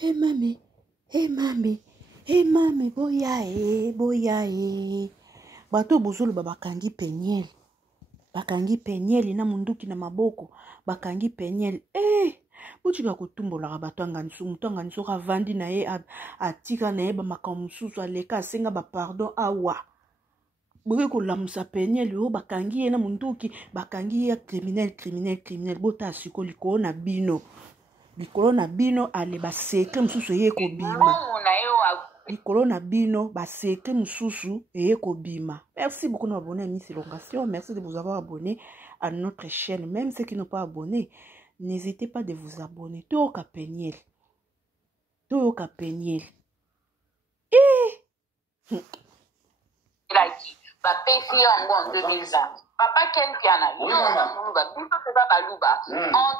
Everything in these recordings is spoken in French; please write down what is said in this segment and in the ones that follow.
Hey mami, hey mami, hey mami, boya boya bato bozolo bakangi penyel. Bakangi penyel na munduki na maboko, bakangi penyel. Butika kotumbola bato nganiso, muto nganiso ka vandi na ye atika na ye ba makambo mususu aleka asenga ba pardon awa. Boke ko lamusa penyel yo bakangi ye na munduki, bakangi ye criminel bota asiko likolo na bino. Likolo na bino ale ba secret mususu ye ko bima. Likolo na bino ba secret mususu ye ko bima. Merci beaucoup de m'abonner à Miss Elongation. Merci de vous avoir abonné à notre chaîne. Même ceux qui n'ont pas abonné, n'hésitez pas de vous abonner. Toyoka penyel. Toyoka penyel. Il a dit, va payer en 2020. Papa Ken Piana, en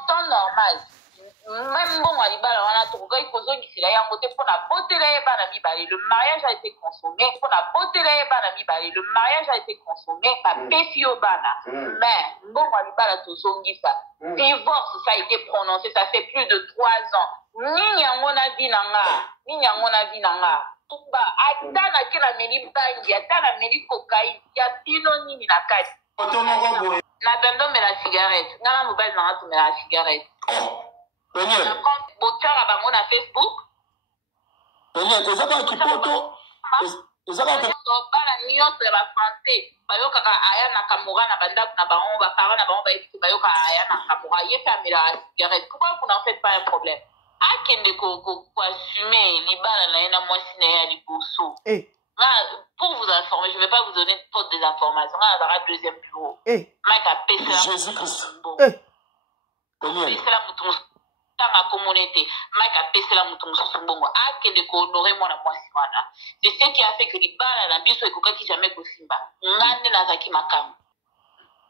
temps normal. Même bon, le mariage a été consommé. Le mariage a été consommé par Pefio Bana. Mais bon, divorce, ça a été prononcé, ça fait plus de 3 ans. Ni nyangona vinanga. Tuba atana kila meli bangi, atana meli cocaïne, ya tino nini na kati. Na bendo me la cigarette. Ngala mobile na tu me la cigarette. Boteur à bango na Facebook. Ezaka kipoto. Ezaka bana nyonso ya ba français. Bayoka ka aya na kamura na bandaku na bango ba parents na bango ba eti bayoka aya na kamura yefa me la cigarette. Pourquoi vous n'en faites pas un problème? Akende ko assumer libala na ena mwasi na ya liboso. Pour vous informer, je ne vais pas vous donner toutes des informations. On aura un deuxième bureau. Jésus-Christ. C'est la mouton. Ma communauté, c'est ce qui a fait que les balles à la biso et coca qui jamais possible. Nande na zaki makam.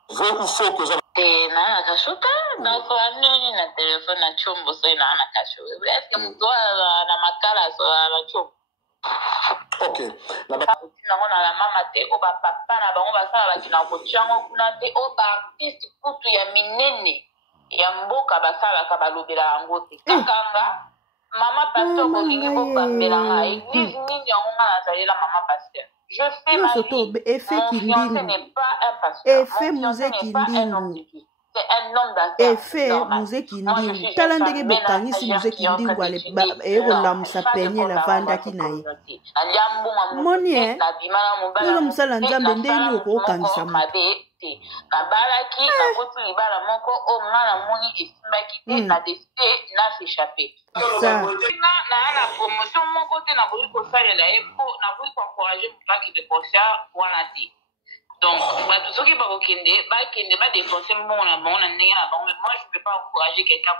Vrai ou faux que ça? Na kashuka, na so anoni na téléphone na chombo so na kashuka. Est-ce que mtu na makala so na chombo? Ok. La mama te o ba papa na bango ba sala ba kina ko chango kuna te o ba artiste kutu ya minene. Ya mboka basala ka balobela yango te kakanga mama pasteur bolingi bopambela nga église nini yango nga nazalela mama pasteur je fais ma vie mon fiancé n'est pas un pasteur mon fiancé n'est pas un homme de Dieu c'est un homme d'affaires normal moi je suis une femme ménagère qui est en train d'étudier non pas de condamnement de communauté aliambonga mouté na bimala mobala mouté na sala moko mabe na balaki na koti libala moko o ngana moni esimaki te na décidé na s'échapper na promotion moko te na koyi kosalela ye po na koyi koencourager mutaki de concert wana te donc bato soki bakokende bakende badépense mbongo na bango na ndenge na bango mais moi je ne peux pas encourager quelqu'un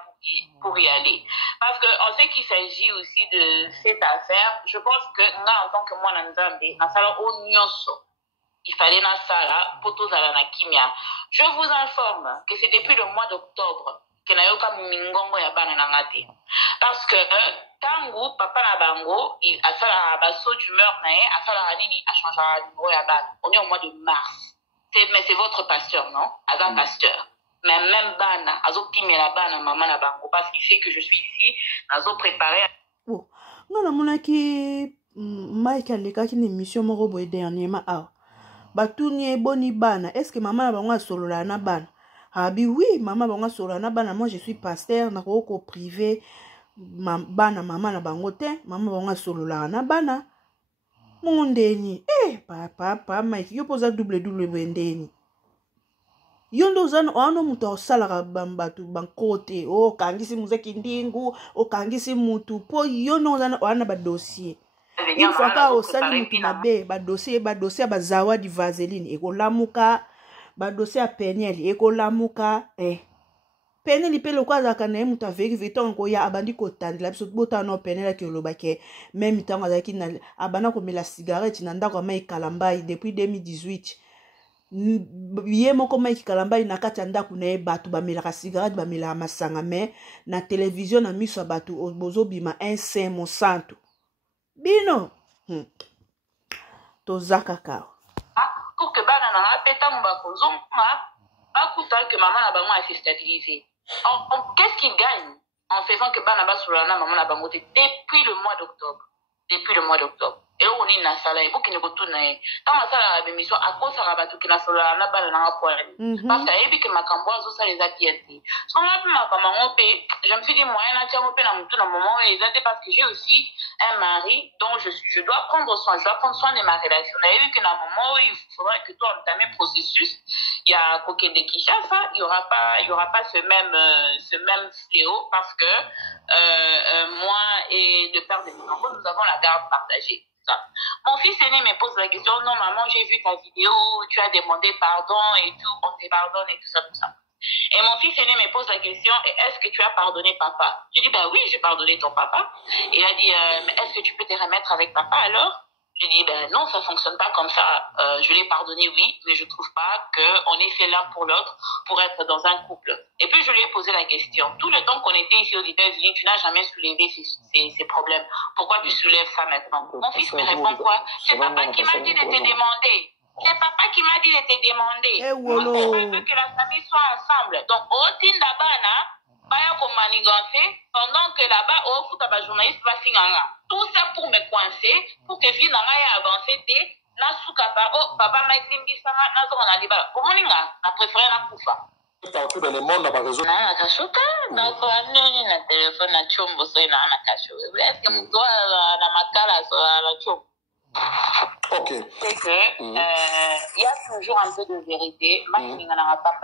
pour y aller parce que en ce qui s'agit aussi de cette affaire je pense que nga en tant que mwana nzambe nasala o nyonso il fallait na sala poto zala na kimia. Je vous informe que c'est depuis le mois d'octobre que na yoka mingongo ya bana na ngate. Parce que tangu papa na bango il a sala baso d'humeur na ye, a sala nini a changé la numéro ya bana. On est au mois de mars. Mais c'est votre pasteur, non? Azan pasteur. Mais même bana, azo pimela bana maman na bango parce qu'il sait que je suis ici, azo préparé. Oh, non na monaki Mike alekaki na émission moko boye dernièrement ah. Batuni boni bana est-ce que maman na bango solola na bana abi oui maman bango solola na bana moi je suis pasteur na ko privé bana maman na bango te maman bango solola na bana mondeni papa Mike yo poza double wendeni yo ndo zana ono mutu osalaka bambatu bankote o kangisi muzeki ndingu o kangisi mutu po yo ndo zana wana ba dossier il faut ka osali mutu mabe ba dossier bazawadi vaseline ekolamuka ba dossier penyel ekolamuka penyel pe lokwaza kana mutu avec veton ko ya abandi ko tandela biso botano penyel ki olobake même tango azaki na abana ko mela cigarette na ndako mai kalambai depuis 2018 ye moko mai kalambai na kati ya ndako na ye batu bamelaka cigarette bamelaka masanga mais na télévision na miso batu bozobima un saint mon santo bino tozaka kao pour que bana na peta mba kozonga bakuta que maman na bango a stabilisé qu'est-ce qu'il gagne en faisant que Banaba Soulana, maman a bangoté depuis le mois d'octobre. Depuis le mois d'octobre. Et on est dans la salle, et vous qui ne retournez pas. Dans la salle, la émission, à cause de la bateau qui n'a pas la balle dans la poêle. Parce qu'il y a que ma camboise, ça les a piétés. Ce qu'on a pu ma camarade, je me suis dit, moi, il y a un moment où ils étaient parce que j'ai aussi un mari dont je dois prendre soin. Je dois prendre soin de ma relation. Il y a eu qu'à un moment où il faudrait que toi, entamer le processus. Il y a Coquet de Kishasa, il y aura pas ce même fléau parce que moi et le père de mes enfants, nous avons la garde partagée. Ça. Mon fils aîné me pose la question, non maman, j'ai vu ta vidéo, tu as demandé pardon et tout, on te pardonne et tout ça, tout ça. Et mon fils aîné me pose la question, est-ce que tu as pardonné papa? Je dis, ben oui, j'ai pardonné ton papa. Et il a dit, mais est-ce que tu peux te remettre avec papa alors? Je dis, ben non, ça fonctionne pas comme ça. Je l'ai pardonné, oui, mais je trouve pas qu'on est fait l'un pour l'autre pour être dans un couple. Et puis, je lui ai posé la question. Tout le temps qu'on était ici aux États-Unis, tu n'as jamais soulevé ces problèmes. Pourquoi tu soulèves ça maintenant? Mon fils me répond quoi? C'est papa qui m'a dit de te demander. C'est papa qui m'a dit de te demander. Moi, je veux que la famille soit ensemble. Donc, au Tindabana, baya ko manigancer pendant que là-bas au foot ba journaliste va singanga tout ça pour me coincer pour que vie nanga ya avancer te na suka pa oh papa m'a limbisanga na zo na libala komoninga na préféré na kufa partout dans le monde na ba réseau na kashuka na ko nini na téléphone na chombo so ina na kasho est-ce que mtu na makala so na chombo. Ok. C'est que il y a toujours un peu de vérité makinga na pas.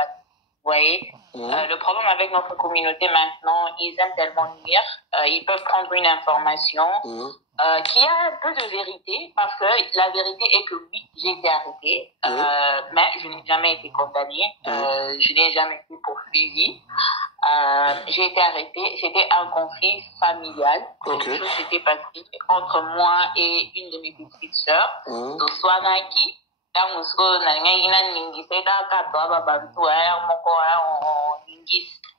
Vous voyez, le problème avec notre communauté maintenant, ils aiment tellement lire, ils peuvent prendre une information qui a un peu de vérité, parce que la vérité est que oui, j'ai été arrêtée, mais je n'ai jamais été condamnée, je n'ai jamais été poursuivie. J'ai été arrêtée, c'était un conflit familial. Quelque chose s'était passé entre moi et une de mes petites sœurs, Toswanaki.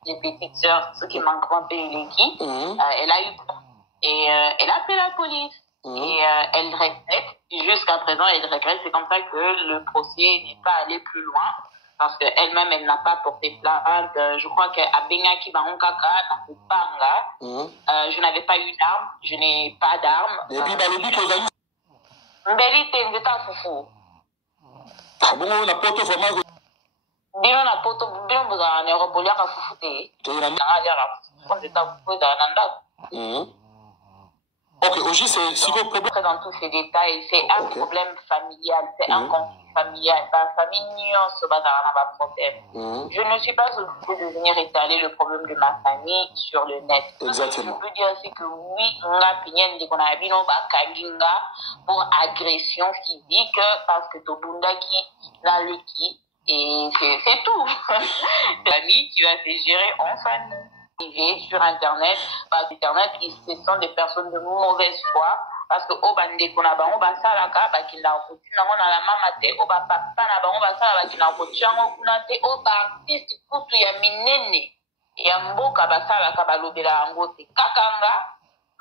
Les petites sœurs, ceux qui manquent un peu l'équipe, elle a eu peur. Et elle a appelé la police. Et elle regrette. Jusqu'à présent, elle regrette. C'est comme ça que le procès n'est pas allé plus loin. Parce qu'elle-même, elle n'a pas porté plainte. Je crois qu'à Bengaki Baronkaka, je n'avais pas eu d'arme. Je n'ai pas d'arme. Et puis, le but que vous avez Bino na poto bino buza na robolia ka fufute. Ok, aujourd'hui c'est quoi le problème? Dans tous ces détails, c'est un problème familial, c'est un conflit familial. La famille nuance pas problème. Je ne suis pas obligée de venir étaler le problème de ma famille sur le net. Exactement. Je peux dire aussi que oui, on a pigné de qu'on a bino bakaginga pour agression physique parce que Tobunda qui n'a le qui et c'est tout. Famille qui va se gérer en famille. Sur Internet, Internet, ce sont des personnes de mauvaise foi parce que au bande qu'on a on va ça la ka qui n'a pas on a la mama te au ba papa na ba on va ça qui n'a pas chango kuna te au ba artiste kutu ya minene ya mboka ba ça la ka ba lobela ngote kakanga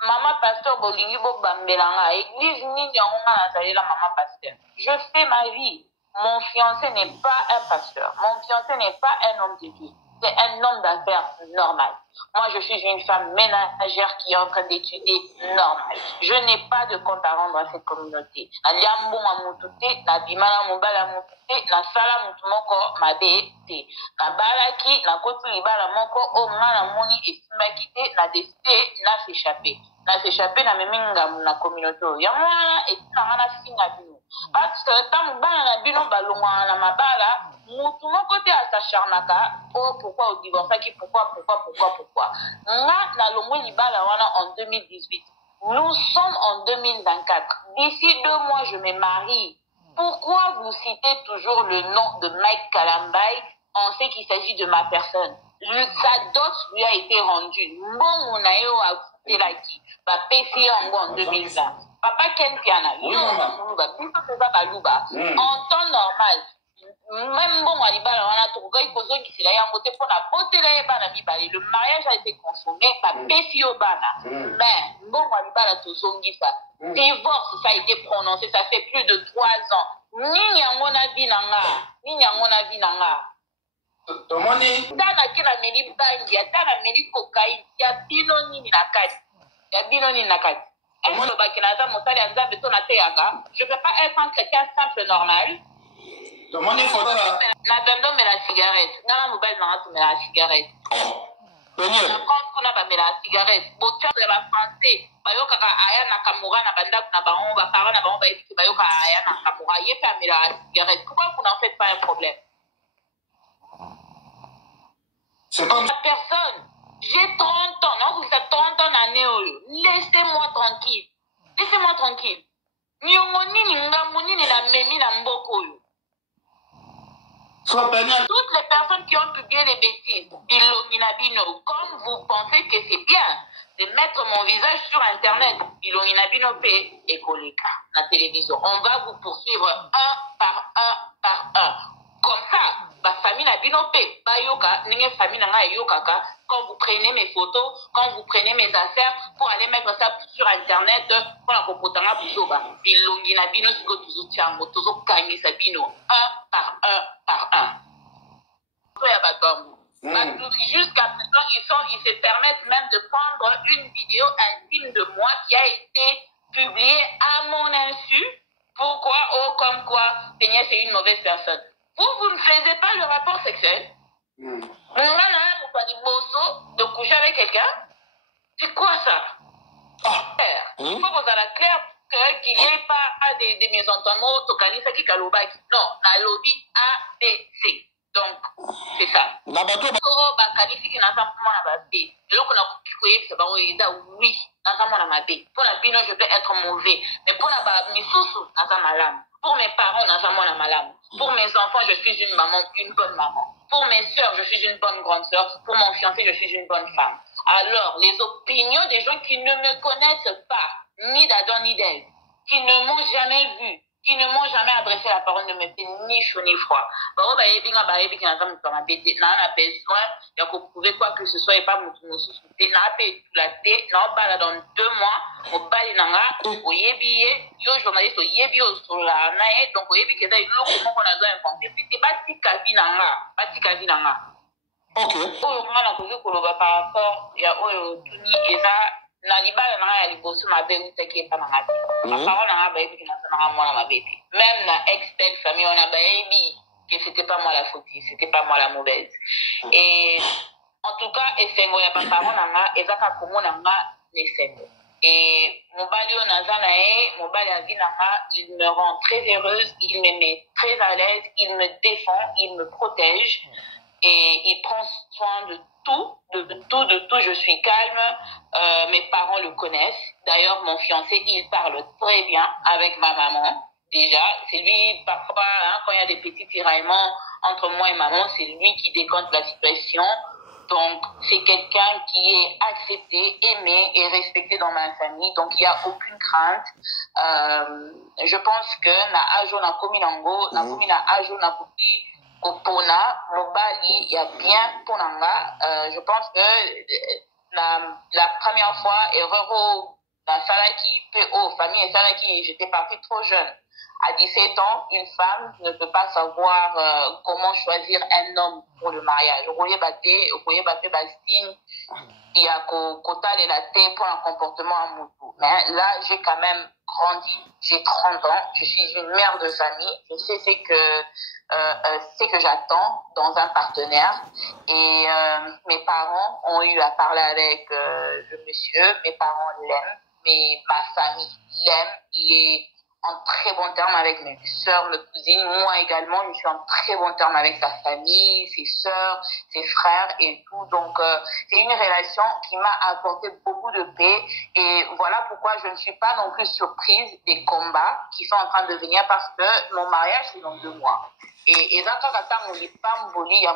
mama pasteur bolingi bo bambelanga église nini on a salela mama pasteur. Je fais ma vie. Mon fiancé n'est pas un pasteur. Mon fiancé n'est pas un homme de Dieu. C'est un homme d'affaires normal. Moi, je suis une femme ménagère qui est en train d'étudier normal. Je n'ai pas de compte à rendre à cette communauté. Na s'échapper na meminga na communauté ya mwana etina ngana singa bino parce que tant bana na bino balongwa na mabala mutu moko te asacharnaka oh pourquoi au divorce qui pourquoi nga na longwe libala wana en 2018 nous sommes en 2024 d'ici 2 mois je me marie. Pourquoi vous citez toujours le nom de Mike Kalambay? On sait qu'il s'agit de ma personne. Sa dot lui a été rendue. Bon, on a eu à Telaki, va payer en 2020. Papa Ken Piana, en temps normal, même bon, on a trouvé le mariage a été consommé par Pessio Bana. Mais bon, divorce, ça a été prononcé, ça fait plus de 3 ans. Ni nyango na binanga. tomoni tana ke na meli bangi ata na meli cocaïne ya bino nini na kati ya bino nini na kati elobaki naza mosali ya nzambe to nateyaka je peux pas être un chrétien simple normal tomoni foto na bendo mela cigarette nga na mobali nanga tomela cigarette na france kuna bamela cigarette botiae ya bafrançais bayokaka aya na kamora na bandako na bango baparent na bango bayebiki bayoka aya na kamora ye mpe amela cigarette pourquoi vous n'en faites pas un problème? c'est comme La personne, j'ai 30 ans, non, vous êtes 30 ans d'année, laissez-moi tranquille. Laissez-moi tranquille. Toutes les personnes qui ont publié les bêtises, comme vous pensez que c'est bien de mettre mon visage sur Internet, et la télévision, on va vous poursuivre un par un. Comme ça, ma famille n'a binopé, quand vous prenez mes photos, quand vous prenez mes affaires pour aller mettre ça sur Internet, pour la compotanga busoba, bilongi na bino siko tuzo tiango, tuzo kangi sa bino, un par un. Jusqu'à présent, ils se permettent même de prendre une vidéo intime de moi qui a été publiée à mon insu. Pourquoi? Oh, comme quoi, Seigneur, c'est une mauvaise personne. Vous ne faisiez pas le rapport sexuel. De coucher avec quelqu'un. C'est quoi ça? Il faut qu'on soit clair qu'il n'y ait pas des mésentendements. Non, la lobby ABC. Donc, c'est ça. Oui, je peux être mauvais. Mais pour mes parents, pour mes enfants, je suis une maman, une bonne maman. Pour mes soeurs, je suis une bonne grande soeur. Pour mon fiancé, je suis une bonne femme. Alors, les opinions des gens qui ne me connaissent pas, ni d'Adam ni d'Ève, qui ne m'ont jamais vu, qui ne m'ont jamais adressé la parole, ne me fait ni chaud ni froid. On a besoin de prouver quoi que ce soit et pas me soutenir. Dans 2 mois, au bal nanga, au yebiye, yo journaliste au yebi au sola nae, donc au yebi que ça il nous comment on a besoin d'inventer. C'est pas tikavi nanga. Ok. On a posé koloba par rapport ya oyo tuni eza na libala nanga ya liboso mabe utaki pa nanga. Parole nanga ba yebi na nanga mwana mabete. Même la ex-belle famille on a ba yebi que c'était pas moi la fautive, c'était pas moi la mauvaise. Et en tout cas, esengo ya parole nanga ezaka komo nanga nesengo. Et mobali onazanae, mobali azinanga, il me rend très heureuse, il me met très à l'aise, il me défend, il me protège et il prend soin de tout, de tout. Je suis calme, mes parents le connaissent. D'ailleurs, mon fiancé, il parle très bien avec ma maman. Déjà, c'est lui, parfois, quand il y a des petits tiraillements entre moi et maman, c'est lui qui décompte la situation. Donc, c'est quelqu'un qui est accepté, aimé et respecté dans ma famille. Donc, il n'y a aucune crainte. Je pense que na ajo na komi nango, na komi na ajo na komi kopona, mobali, il y a bien ponanga. Je pense que la première fois, erreur dans Salaki, famille et Salaki, j'étais partie trop jeune. À 17 ans, une femme ne peut pas savoir comment choisir un homme pour le mariage. Il y a quota et la thé pour un comportement à Moutou. Mais là, j'ai quand même grandi. J'ai 30 ans. Je suis une mère de famille. Je sais ce que j'attends dans un partenaire. Et mes parents ont eu à parler avec le monsieur. Mes parents l'aiment. Mais ma famille l'aime. Il est en très bon terme avec mes soeurs, mes cousines, moi également, je suis en très bon terme avec sa famille, ses soeurs, ses frères et tout. Donc, c'est une relation qui m'a apporté beaucoup de paix. Et voilà pourquoi je ne suis pas non plus surprise des combats qui sont en train de venir parce que mon mariage, c'est dans 2 mois. Et ça, quand on ne pas il y a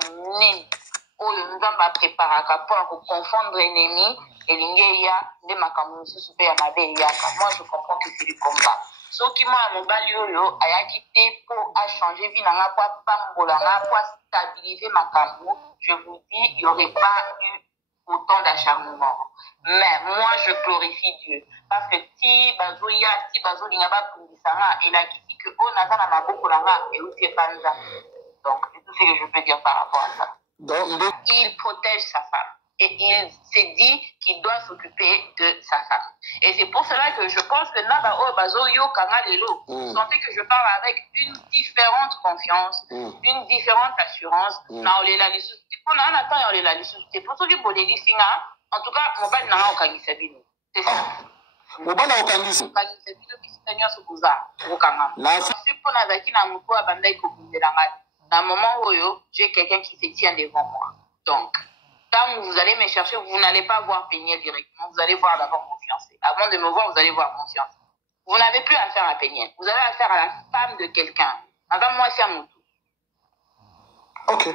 oyo nzamba préparaka pour confondre ennemi et lingeya nde makambo mosusu pe ya mabe eyaka. Moi je comprends que c'est du combat. Soki mwana mobali oyo ayaki te po achanger vie nanga po apambola nga po stabiliser makambo, je vous dis il n'y aurait pas eu autant d'acharnement. Mais moi je glorifie Dieu parce que si bazoya si bazolinga bapundisanga elakisi que o naza na maboko nanga euti epanza. Donc c'est tout ce que je peux dire par rapport à ça. Il protège sa femme. Et il s'est dit qu'il doit s'occuper de sa femme. Et c'est pour cela que je pense que Nabao Bazoyo Kangalelo, vous sentez que je parle avec une différente confiance, une différente assurance. En tout cas, mon père n'a pas eu. C'est ça. Mobala okangisi. À un moment où j'ai quelqu'un qui se tient devant moi. Donc, quand vous allez me chercher, vous n'allez pas voir Péniel directement. Vous allez voir d'abord mon fiancé. Avant de me voir, vous allez voir mon fiancé. Vous n'avez plus affaire à Péniel. Vous avez affaire à la femme de quelqu'un. Avant moi, c'est à mon tour. Ok.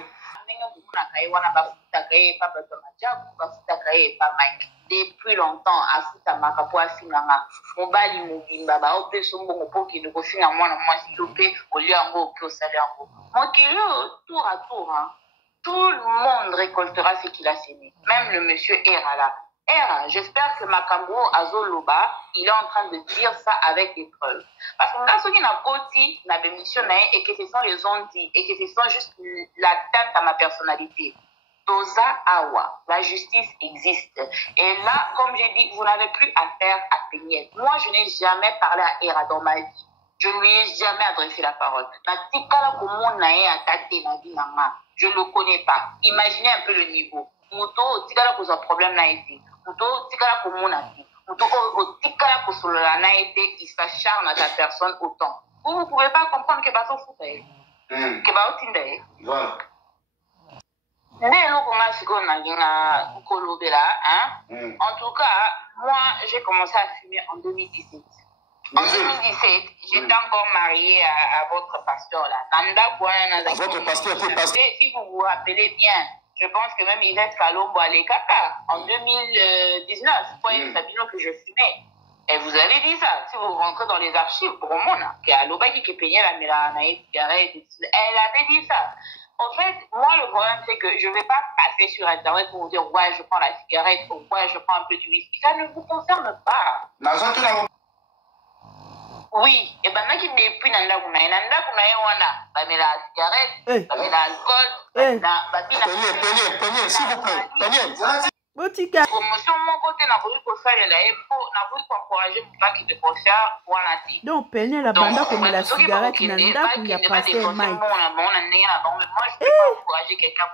Depuis longtemps, Asuta Makapoa Singanga, Mobali Mubimba, Ope Sombo, Poki, le Kosinga, moi, si tu peux, au lieu en gros, au salaire en gros. Mon tour à tour, hein, tout le monde récoltera ce qu'il a sémé. Même le monsieur Era là. Era, j'espère que Makambo Azoloba, il est en train de dire ça avec des preuves. Parce que là, ceux qui n'ont pas dit, n'a pas missionné, et que ce sont les ondits, et que ce sont juste l'atteinte à ma personnalité. Toza Awa, la justice existe. Et là, comme j'ai dit, vous n'avez plus affaire à Péniel. Moi, je n'ai jamais parlé à Era dans ma vie. Je ne lui ai jamais adressé la parole. Je ne le connais pas. Imaginez un peu le niveau. Muto, tikala cause un problème n'a été. Muto, tikala comme mon ami. Muto, tikala cause le n'a été, il s'acharne à ta personne autant. Vous ne pouvez pas comprendre que bateau fout d'ailleurs. Que bateau tinde d'ailleurs. Voilà. En tout cas, moi, j'ai commencé à fumer en 2017. En 2017, j'étais encore mariée à votre pasteur là. Votre pasteur, si vous vous rappelez bien, je pense que même Yvette Kalombo à l'Ekaka, en 2019, c'est Sabino que je fumais. Et vous avez dit ça. Si vous rentrez dans les archives, pour moi, elle avait dit ça. En fait, moi, le problème, c'est que je ne vais pas passer sur Internet pour vous dire, ouais, je prends la cigarette, ou ouais, je prends un peu de whisky. Ça ne vous concerne pas. Oui, et ben, qui depuis la cigarette, l'alcool, s'il vous plaît, Botika. Promotion, mon côté, n'a voulu encourager mon pas qui te concerne, donc, Péniel la banda comme la cigarette, nanda, il y a passé un mic. Moi, je ne peux pas encourager quelqu'un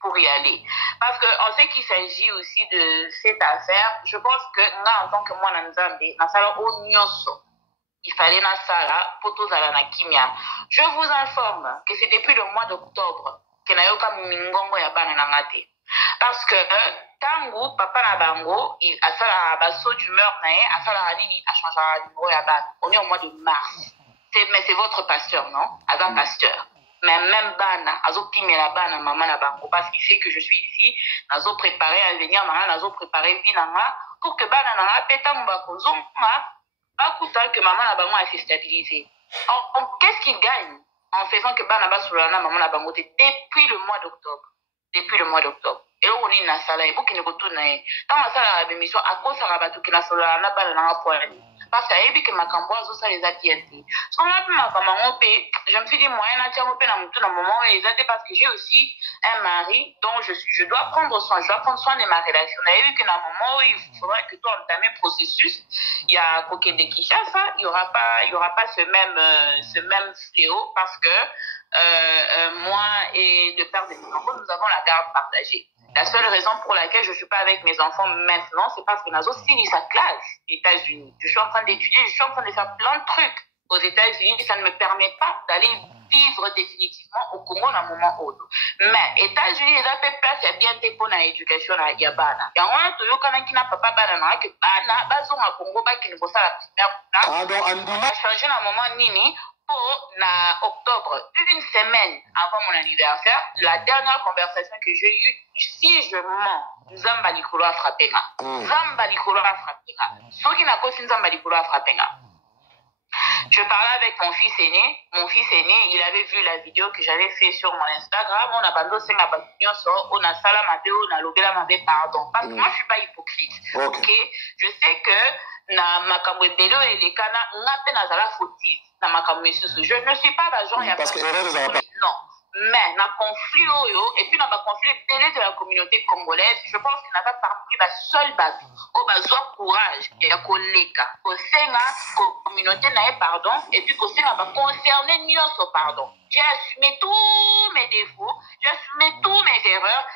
pour y aller. Parce qu'en ce qui s'agit aussi de cette affaire, je pense que, en tant que moi, il fallait na sala poto zala na kimia. Je vous informe que c'est depuis le mois d'octobre que nayoka mingongo ya bana na ngate. Parce que tango papa na bango il a sala basso d'humeur nae a sala nini a changé la numéro ya bana. On est au mois de mars. Mais c'est votre pasteur, non? Adam pasteur. Mais même bana azo pimé la bana maman na bango parce qu'il sait que je suis ici, nazo préparé à venir maman nazo préparé binanga pour que bana na peta mbakozonga. Que maman a s'est stabilisée. Qu'est-ce qu'il gagne en faisant que Banaba Soulana, maman a depuis le mois d'octobre? Depuis le mois d'octobre. Et là, on est dans la salle, et qui ne retourne. Dans la salle, la mission, à cause de la bateau qui n'a Soulana, parce qu'il y a que ma camboise, ça les a tientés. Ce qu'on a pu ma maman, je me suis dit, moi, il y a un moment où ils étaient parce que j'ai aussi un mari dont je dois prendre soin. Je dois prendre soin de ma relation. Il y a eu qu'à un moment où il faudrait que toi, entamer le processus. Il y a Coquet de Kinshasa, il n'y aura pas ce même fléau parce que moi et le père de mes enfants, nous avons la garde partagée. La seule raison pour laquelle je ne suis pas avec mes enfants maintenant, c'est parce que Nazo signe sa classe aux États-Unis. Je suis en train d'étudier, je suis en train de faire plein de trucs aux États-Unis. Ça ne me permet pas d'aller vivre définitivement au Congo à un moment ou l'autre. Mais États-Unis, ils ont fait place, il y a bien des pour l'éducation à Yabana. Il y a un peu qui n'a pas Bana, que Bana, Bazon à Congo, qui ne vaut ça la première. On a changé à un moment Nini. En octobre, une semaine avant mon anniversaire, la dernière conversation que j'ai eue, si je mens, Zamba Likolo a frappé. Zamba Likolo a frappé. Ce qui n'a pas fait Zamba Likolo a frappé. Je parlais avec mon fils aîné. Mon fils aîné, il avait vu la vidéo que j'avais fait sur mon Instagram. On a bandé sur la bâtiment, on a salamé, on a lobé la pardon. Parce que moi, je ne suis pas hypocrite. Okay? Je sais que na makambo ebelo et les cana n'a pas nazala fautive na makambo je ne suis pas l'agent parce que non, mais dans le conflit, et puis dans le conflit de la communauté congolaise, je pense qu'il n'a pas parmi la seule base. On a besoin de courage, et de collègues. La communauté n'a pas pardon, et puis qu'on va concerner nous, pardon. J'ai assumé tous mes défauts, j'ai assumé tous mes erreurs.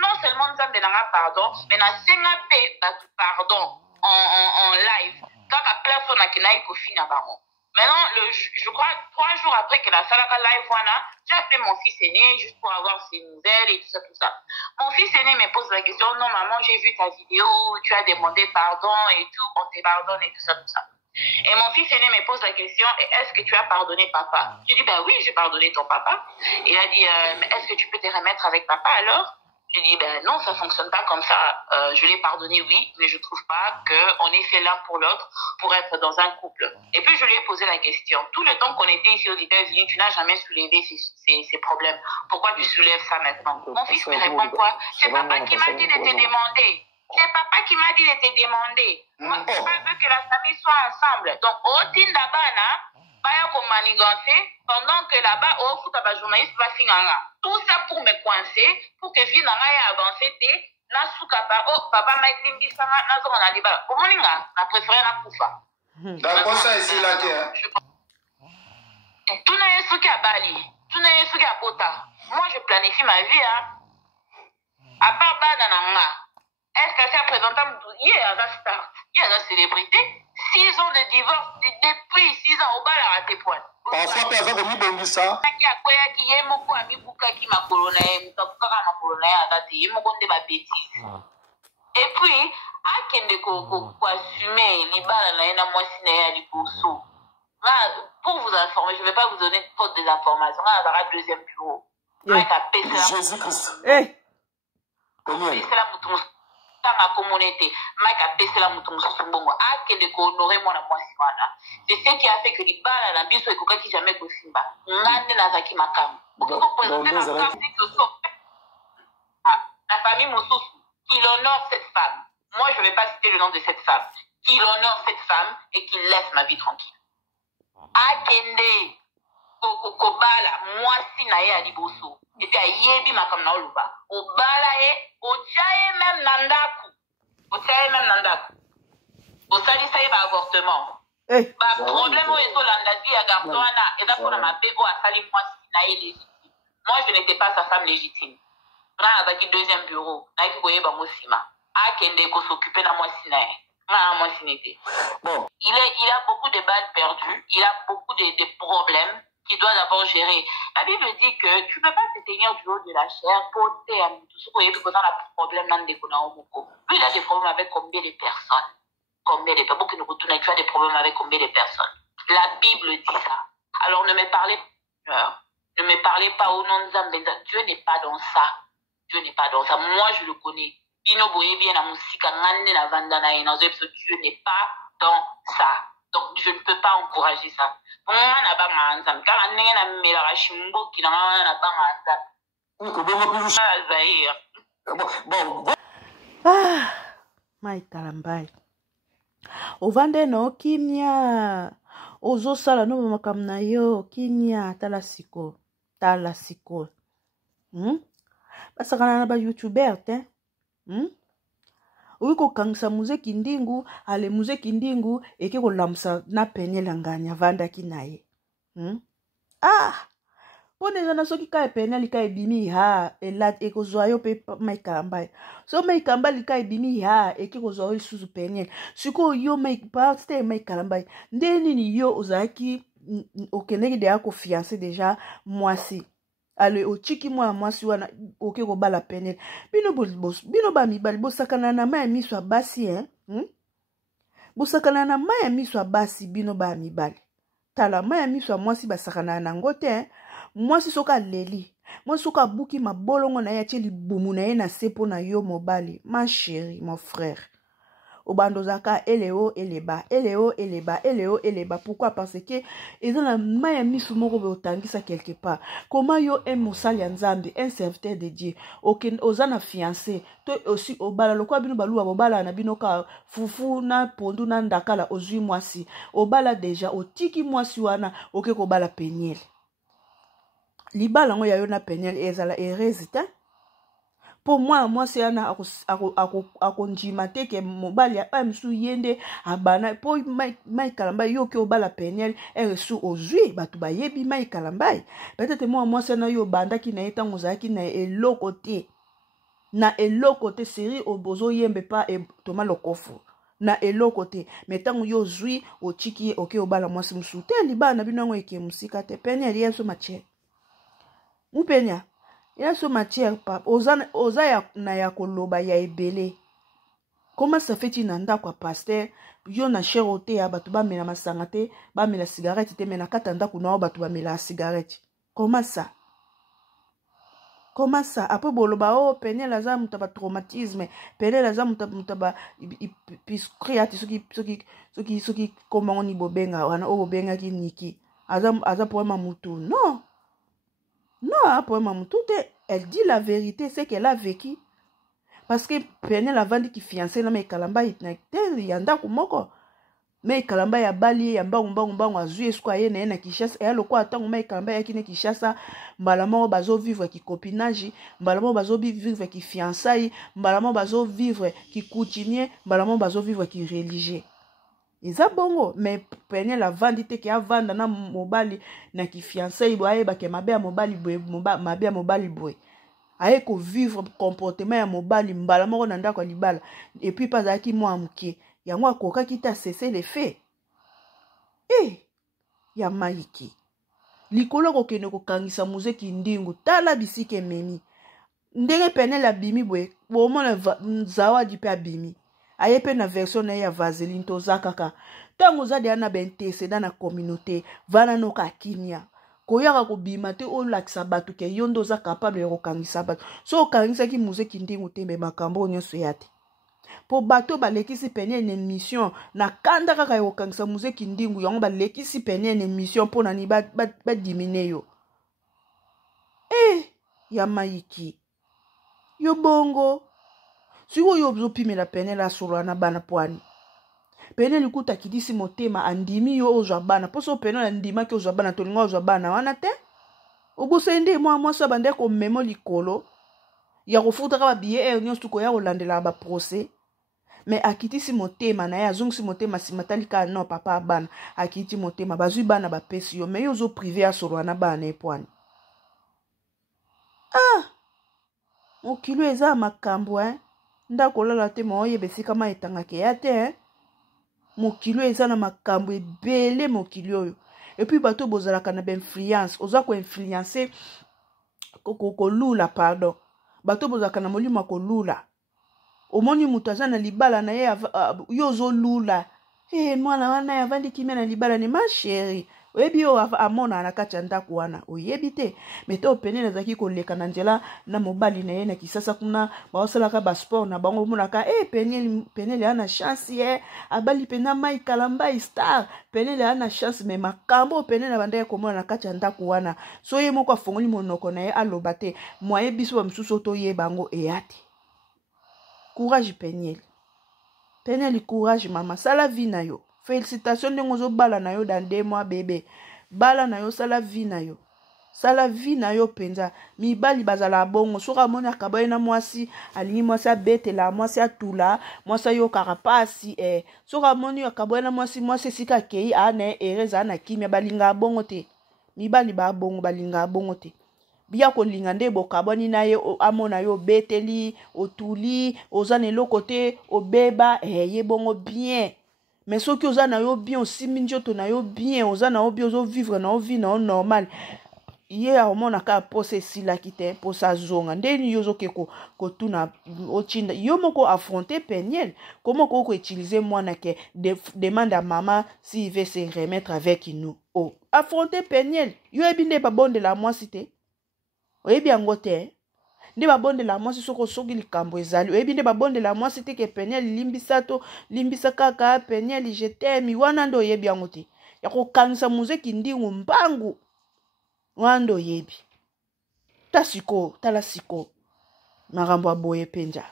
Non seulement nous avons pardon, mais nous avons pardon en live. Quand la plateforme a finir baron. Maintenant, je crois 3 jours après que la Salaka Live, j'ai appelé mon fils aîné juste pour avoir ses nouvelles et tout ça. Mon fils aîné me pose la question, non maman, j'ai vu ta vidéo, tu as demandé pardon et tout, on te pardonne et tout ça. Et mon fils aîné me pose la question, est-ce que tu as pardonné papa? Je dis, ben oui, j'ai pardonné ton papa. Il a dit, est-ce que tu peux te remettre avec papa alors? Je dis, ben non, ça ne fonctionne pas comme ça. Je l'ai pardonné, oui, mais je ne trouve pas qu'on est fait l'un pour l'autre pour être dans un couple. Et puis, je lui ai posé la question. Tout le temps qu'on était ici aux États-Unis, tu n'as jamais soulevé ces problèmes. Pourquoi tu soulèves ça maintenant? Mon fils me répond quoi? C'est papa qui m'a dit de te demander. C'est papa qui m'a dit de te demander. Moi, papa veut que la famille soit ensemble. Donc, au Tindabana, pendant que là-bas, au journaliste va finir. Tout ça pour me coincer, pour que vie n'aille avancer. Papa m'a dit ça, na préféré na kufa. D'accord, ça ici là tout n'est ce qui a Bali, tout n'est ce qui a Bota. Moi, je planifie ma vie. À part Banananga, est-ce que c'est présentable? Il y a la star, il y a la célébrité. 6 ans de divorce, depuis 6 ans, au bas à tes points. Parfois, personne ne me dit ça. Et puis, pour vous informer, je ne vais pas vous donner faute des informations. On a un deuxième bureau. Jésus-Christ. Dans ma communauté, c'est ce qui a fait que les balles à la biso et qui jamais simba. La famille Moussous qui l'honore cette femme. Moi, je ne vais pas citer le nom de cette femme. Qui l'honore cette femme et qui laisse ma vie tranquille. Akende Kobala, moi si nae à Liboso. Et puis, ayebi makam na oluba. Obala ochaye même nandaku. Ochaye même nandaku. Osali saye ba avortement. Ba problème au ezo landasi ya garçona. Et ça pour ma bébé a sali moi si nae légitime. Moi, je n'étais pas sa femme légitime. On a avec le deuxième bureau. Nae ki boye ba mosima. Akende ko s'occuper na moi si nae. Moi si n'était. Bon. Il a beaucoup de balles perdues. Il a beaucoup de problèmes qu'il doit d'abord gérer. La Bible dit que tu ne peux pas te tenir du haut de la chair pour te tout ce qu'il y a problème dans le lui, il a des problèmes avec combien de personnes? Combien de personnes? Beaucoup nous retournent, tu as des problèmes avec combien de personnes? La Bible dit ça. Alors ne me parlez pas, ne me parlez pas au nom de Zambéza. Dieu n'est pas dans ça. Dieu n'est pas dans ça. Moi, je le connais. Dieu n'est pas dans ça. Donc, je ne peux pas encourager ça. Maitalambai. Ovande no kimia. Ozo sala no makam na yo kimia tala siko. Basakana na ba YouTuber te. Uiko kangsa muzeki ndingu, ale muzeki ndingu, eke ko lamsa na penye langanya vanda kinaye. Pone zana soki ka penye lika ebimi ha, elat eko zoayo pe maikambai. So maikamba lika ebimi ha, eke ko zoayo suzu penye. Siko yo maikpaste maikambai. Ndeni ni yo ozaki, okeneki de ako fiancé déjà, mwasi. Ale ochiki mwa mwasi wana oke ko bala penel bino ba mibali bosakana na maya miso basi bosakana na maya miso basi bino ba mibali tala maya miso mwasi basakana na ngote mwasi soka leli mwasi soka buki mabolongo na ya cheli bumu na ye na sepo na yo mobali ma chérie mon frère Obandozaka eleo eleba eleo eleba eleo eleba. Pourquoi? Parce que ils ont la maya misu moko be otangisa quelque part. Comment yo un mosali nzambe, un serviteur de Dieu, aucun ozana fiancé, toi aussi obala lokwa bino baluwa obala na bino ka fufu na pondu na ndakala ozui mwasi. Obala déjà otiki mwasi wana oke ko bala penyele. libala ngo yayo na Peniel ezala heureuse pour moi c'est ana akonjima te ke mobali a msu yende abana po mai kalamba yo ke obala Peniel eresu ozui batu ba yebi mai kalamba peut-être moi c'est na yo banda ki na eta ngozaki na eloko te na eloko te seri obozo yembe pa e toma lokofu na eloko te metango yo zui o chiki oke obala mwasi msu te libana binango eke musika te Peniel yeso mache Mupenya yeso matière papa oza ya koloba ya ebele. Comment ça fait tu nanda kwa pasteur yo na cherote ya batu ba mela masanga te ba mela cigarette te mena katanda kuna batu ba mela cigarette. Comment ça après boloba oh Peniel aza mutaba traumatisme Peniel aza mutaba piscriate soki comment on bobenga wana obobenga ki niki aza poema mutu non pour maman, tout est, elle dit la vérité, c'est qu'elle a vécu. Parce que Peniel avant qui fiancé na me kalamba itnakte yanda kumoko. Me kalamba ya bali ya mbangu azui skwaye na Kishasa et aloko atango me kalamba ya kine Kishasa mbalamo bazo vivre ki copinage, mbalamo bazo vivre ki fiançailles, mbalamo bazo vivre ki coutumier, mbalamo bazo vivre ki religieux. Iza bongo mais Peniel la vandite ki avanda na mobali na ki fiancé boye ba ke mabe ya mobali boye mabe ya mobali boye aye ko vivre comportement ya mobali mbala moko na ndako libala et puis pas aki moi muke yango akoka kita cesser les faits ya maiki likolo ko kene ko kangisa muzeki ndingu tala bisike memi ndenge Peniel abimi boye bo mona zawadi pe abimi aye pe na version na ya vaseline toza kaka tango za de na bentese na communauté vana no ka kimia koyaka ko bima te o lakisa batu ke yondo za capable ya kokangisa batu so okangisa ki muzeki ndingu te me makambo nyonso yate po bato balekisi Peniel na mission na kanda kaka ya kokangisa muzeki ndingu yango balekisi Peniel na mission pona ni ba dimine yo ya maiki yo bongo Sigo yo pimela Peniel asolo na bana poani. Peniel kuta kidisi motema andimi yo ozwa bana. Poso Peniel andima ki ozwa bana tolinga ozwa bana wana te. Obusende moi sa bande ko memo likolo. Ya kofuta ka biye nyonso tuko ya kolandela ba procès. Mais akitisi motema na ya zungsi motema simatalika no papa bana. Akiti motema bazui bana ba pesi yo mais yo zo privé asolo na bana poani. Mokilo eza makambo ndako lala te moye besika ma etanga ke ya te mokilo eza na makambo ebele mokilo oyo et puis bato bozalaka na influence oza ko influencer ko lula pardon bato bozalaka na molimo ko lula omoni mutu aza na libala na ye yo zo lula mwana wana yavandi kimia na libala ni ma chérie oyebi yo amona na kati ya ndako wana oyebi te meto Peniel azaki koleka na nzela na mobali na ye na Kisasa kuna baosalaka ba sport na bango monaka Peniel ana chance abali pena mai kalamba star Peniel ana chance me makambo Peniel abanda komona na kati ya ndako wana so ye moko afongoli monoko na ye aloba te moye biso ba msusu to ye bango eyate courage Peniel courage mama sala vie na yo. Félicitations de ngozo bala na yo dans 2 mois bébé. Bala na yo sala vie na yo. Sala vie na yo penza. Mi bali bazala bongo. Soka mona kaboye na mwasi. Alingi mwasi bete la mwasi atula. Mwasi yo karapasi. Soka moni kaboye na mwasi sika kei ane ereza na kimia balinga bongo te. Mi bali ba bongo balinga bongo te. Biya ko linga nde bokaboni na ye amona yo beteli otuli ozane lokote obeba ye bongo bien mais soki ozana yo bien osimi njoto na yo bien ozana yo bien ozo vivre na vie na normal ye amona ka pose sila kite posa zonga ndeni yo zoke ko tuna ochinda yo moko affronter Peniel comment ko utiliser mwana ke demande à maman s'il veut se remettre avec nous affronter Peniel yo ebinde pa bonde la moi cité oyebi yango te nde babonde la mwasi soko soki likambo ezali oyebi nde babonde la mwasi te ke Peniel limbisa kaka Peniel je t'aime wana ndo oyebi yango te ya kokangisa muzeki ndingu mbangu wana ndo oyebi tala siko makambo aboye penja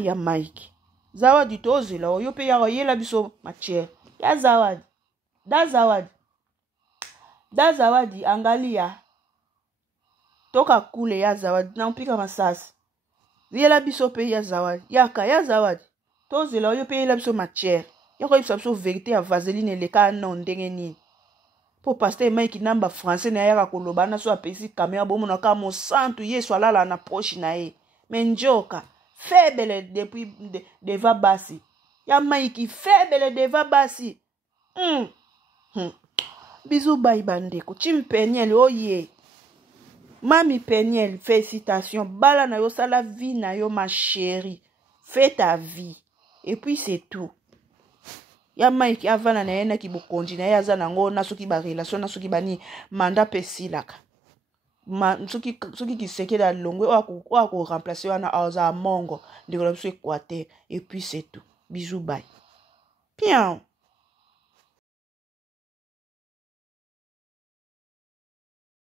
ya Mike zawadi tozela oyo pe ya yela biso matière ya zawadi da zawadi da zawadi angalia toka kule ya zawadi na mpika masasi yela biso pe ya zawadi yaka ya zawadi tozela oyo pe yela biso matière yako yebisa biso vérité ya vaseline eleka na ndenge nini po pasteur Mike namba français na yaka koloba na so apesi caméra bomona ka mo santu yesu alala na poche na ye mais njoka faible depuis deva basi ya Mike faible deva basi bisous bye bandeko Tim Peniel oye Mami Peniel félicitations bala na yo sala vie na yo ma chérie fais ta vie et puis c'est tout ya Mike avana na yena ki bokonji na yaza nango na soki ba relation na soki bani manda pesilaka soki ki sekela longwe o ko remplacer wana aza mongo de la Équateur et puis c'est tout bisous bye bien